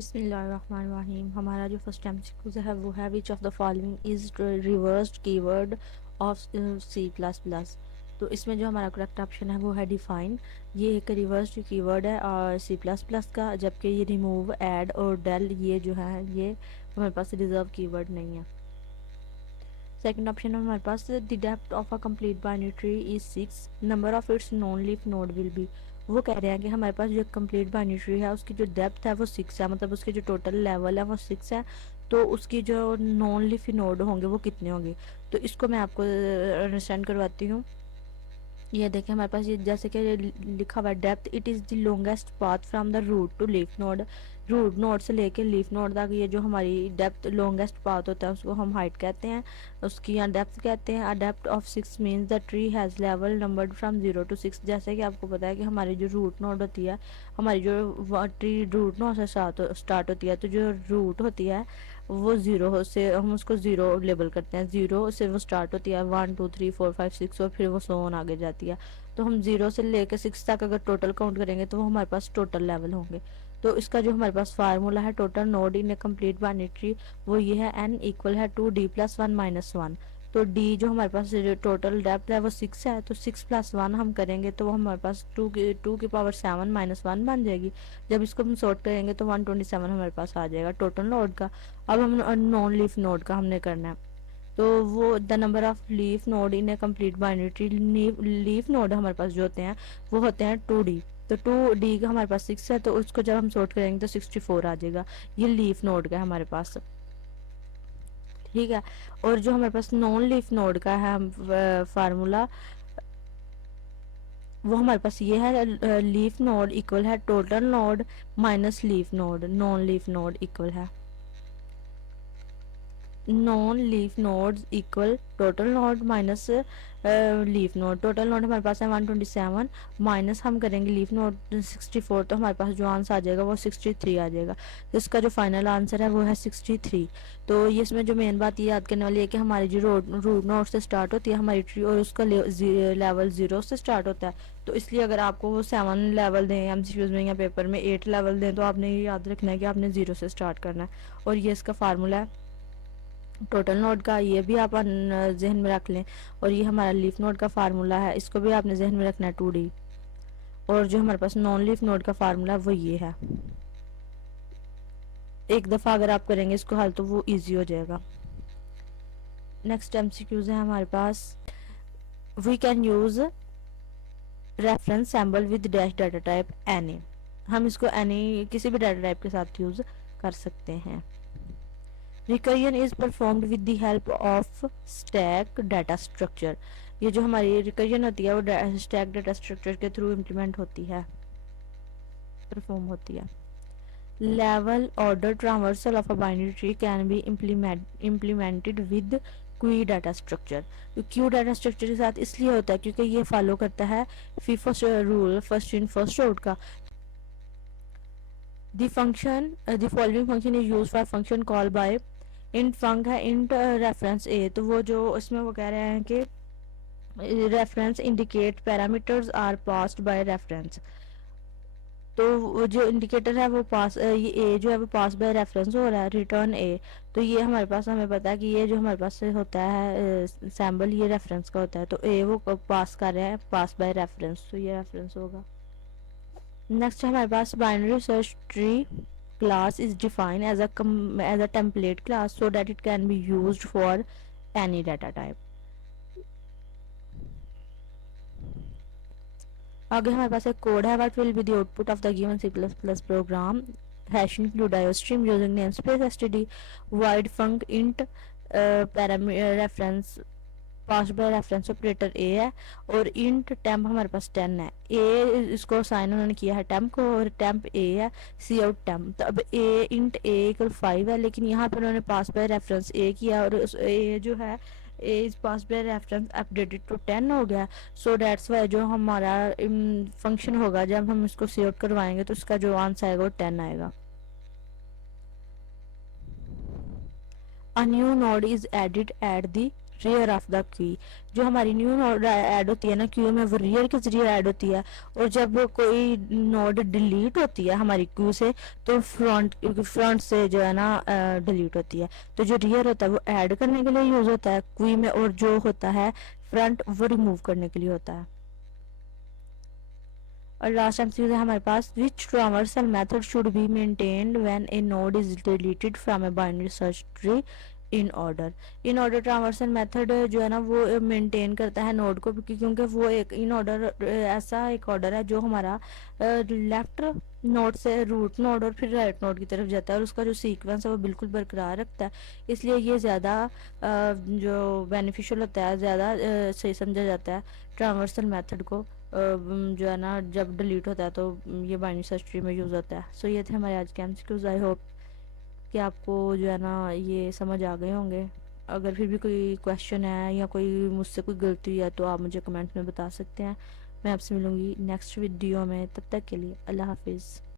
बिस्मिल्लाहिर्रहमानिर्रहीम। हमारा जो फर्स्ट एमसीक्यूज है वो है which of the following is reversed keyword of C plus plus. तो इसमें जो हमारा करेक्ट ऑप्शन है वो है डिफाइन। ये एक रिवर्स्ड कीवर्ड है और सी प्लस प्लस का, जबकि ये रिमूव, ऐड और डेल ये जो है ये हमारे पास रिजर्व कीवर्ड नहीं है। सेकंड ऑप्शन है हमारे पास the depth of a complete binary tree is 6, number of its non leaf node will be. वो कह रहे हैं कि हमारे पास जो कंप्लीट बाइनरी ट्री है उसकी जो डेप्थ है वो 6 है, मतलब उसके जो टोटल लेवल है वो 6 है। तो उसकी जो नॉन लीफी नोड होंगे वो कितने होंगे। तो इसको मैं आपको अंडरस्टैंड करवाती हूँ। ये देखें हमारे पास ये जैसे कि लिखा हुआ है depth it is the longest path from the root to leaf node. Root node से लेके लीफ नोड तक ये जो हमारी डेप्थ लॉन्गेस्ट पाथ होता है उसको हम हाइट कहते हैं, उसकी यहाँ डेप्थ कहते हैं। अ depth of 6 means the tree has level numbered from 0 to 6। जैसे कि आपको पता है कि हमारी जो रूट नोड होती है, हमारी जो ट्री रूट नोड से स्टार्ट होती है, तो जो रूट होती है वो ज़ीरो से हम उसको ज़ीरो लेबल करते हैं। ज़ीरो से वो स्टार्ट होती है 1 2 3 4 5 6 और फिर वो सो ऑन आगे जाती है। तो हम 0 से लेकर 6 तक अगर टोटल काउंट करेंगे तो वो हमारे पास टोटल लेवल होंगे। तो इसका जो हमारे पास फार्मूला है total node in A complete binary tree वो ये है n इक्वल है 2d+1 - 1। तो d जो हमारे पास जो टोटल डेप्थ है वो 6 है, तो 6 + 1 हम करेंगे तो वो हमारे पास 2 की पावर 7 - 1 बन जाएगी। जब इसको हम सॉर्ट करेंगे तो 127 हमारे पास आ जाएगा टोटल नोड का। अब हम नॉन लीफ नोड का हमने करना है। तो वो the number of leaf node in A complete binary tree, leaf node हमारे पास जो होते हैं वो होते हैं 2d। तो 2d का हमारे पास 6 है, तो उसको जब हम सॉर्ट करेंगे तो 64 आ जाएगा। ये लीफ नोड का है हमारे पास, ठीक है। और जो हमारे पास नॉन लीफ नोड का है फार्मूला वो हमारे पास ये है लीफ नोड इक्वल है total node minus leaf node. Non leaf node equal है non leaf nodes equal total node minus leaf node. Total node हमारे पास है 127 माइनस हम करेंगे लीफ नोड 64, तो हमारे पास जो आंसर आ जाएगा वो 63 आ जाएगा। तो इसका जो फाइनल आंसर है वो है 63। तो ये इसमें जो मेन बात ये याद करने वाली है कि हमारी जो रूट नोड से स्टार्ट होती है हमारी ट्री और उसका लेवल 0 से स्टार्ट होता है। तो इसलिए अगर आपको वो 7 लेवल दें एमसीक्यूज में या पेपर में 8 लेवल दें तो आपने ये याद रखना है कि आपने 0 से स्टार्ट करना है। और ये इसका फार्मूला है टोटल नोड का, ये भी आप जहन में रख लें। और ये हमारा लीफ नोड का फार्मूला है, इसको भी आपने जहन में रखना है 2d। और जो हमारे पास नॉन लीफ नोड का फार्मूला है वो ये है। एक दफ़ा अगर आप करेंगे इसको हल तो वो इजी हो जाएगा। नेक्स्ट एमसीक्यूज है हमारे पास we can use reference symbol with dash data type any. हम इसको एनी किसी भी डाटा टाइप के साथ यूज कर सकते हैं। Recursion is performed with the help of stack data structure. ये जो हमारी रिकरियन होती है वो स्टैक डाटा स्ट्रक्चर के थ्रू इम्प्लीमेंट होती है, परफॉर्म होती है। Level order traversal of a binary tree can be implemented with queue data structure. Queue data structure के साथ इसलिए होता है क्योंकि ये फॉलो करता है FIFO rule, first in first out का। The function the following function is use for function call by int func है इंट रेफरेंस ए। तो वो जो इसमें वो कह रहे हैं कि reference indicate parameters are passed by reference. तो वो जो इंडिकेटर है वो पास ये ए जो है वो पास बाय रेफरेंस हो रहा है, रिटर्न ए। तो ये हमारे पास हमें पता है कि ये जो हमारे पास से होता है सैम्बल ये रेफरेंस का होता है, तो ए वो पास कर रहा है पास बाय रेफरेंस, तो ये रेफरेंस होगा। नेक्स्ट हमारे पास binary search tree class is defined as a template class so that it can be used for any data type. आगे हमारे पास एक कोड है what will be the output of the given C++ program hash include iostream using namespace std void func int reference pass by reference operator A है और int temp हमारे पास 10 है। ए इसको sign उन्होंने किया है टेम्प को और टेम्प ए है सी आउट टेम्प। तो अब ए इंट ए इक्वल 5 है, लेकिन यहाँ पर उन्होंने पास बाय रेफरेंस ए किया और उस ए जो है A is pass by reference updated to 10 हो गया। सो दैट्स वाई जो हमारा फंक्शन होगा जब हम इसको सी आउट करवाएंगे तो उसका जो आंसर आएगा वो 10 आएगा। A new node is added at the rear of the Q. जो हमारी न्यू नोड ऐड होती है ना क्यू में, वो रियर के जरिए ऐड होती है। और जब कोई नोड डिलीट होती है हमारी क्यू से, तो फ्रंट से जो है ना डिलीट होती है। तो जो रियर होता है वो ऐड करने के लिए यूज होता है क्यू में, और जो होता है फ्रंट वो रिमूव करने के लिए होता है। और लास्ट एमसीक्यू है हमारे पास, which traversal method should be maintained when a node is deleted from a binary search tree in order. In order traversal method जो है ना वो मेंटेन करता है नोड को, क्योंकि वो एक इन ऑर्डर ऐसा एक ऑर्डर है जो हमारा लेफ्ट नोड से रूट नोड और फिर राइट नोड की तरफ जाता है, और उसका जो सीक्वेंस है वो बिल्कुल बरकरार रखता है। इसलिए ये ज़्यादा जो बेनिफिशियल होता है, ज़्यादा सही समझा जाता है ट्रावर्सल मेथड को, जो है ना जब डिलीट होता है तो ये बाइनरी सर्च ट्री में यूज़ होता है। सो ये थे हमारे आज के एमसीक्यूज। आई होप कि आपको जो है ना ये समझ आ गए होंगे। अगर फिर भी कोई क्वेश्चन है या कोई मुझसे कोई गलती है तो आप मुझे कमेंट में बता सकते हैं। मैं आपसे मिलूँगी नेक्स्ट वीडियो में, तब तक के लिए अल्लाह हाफिज़।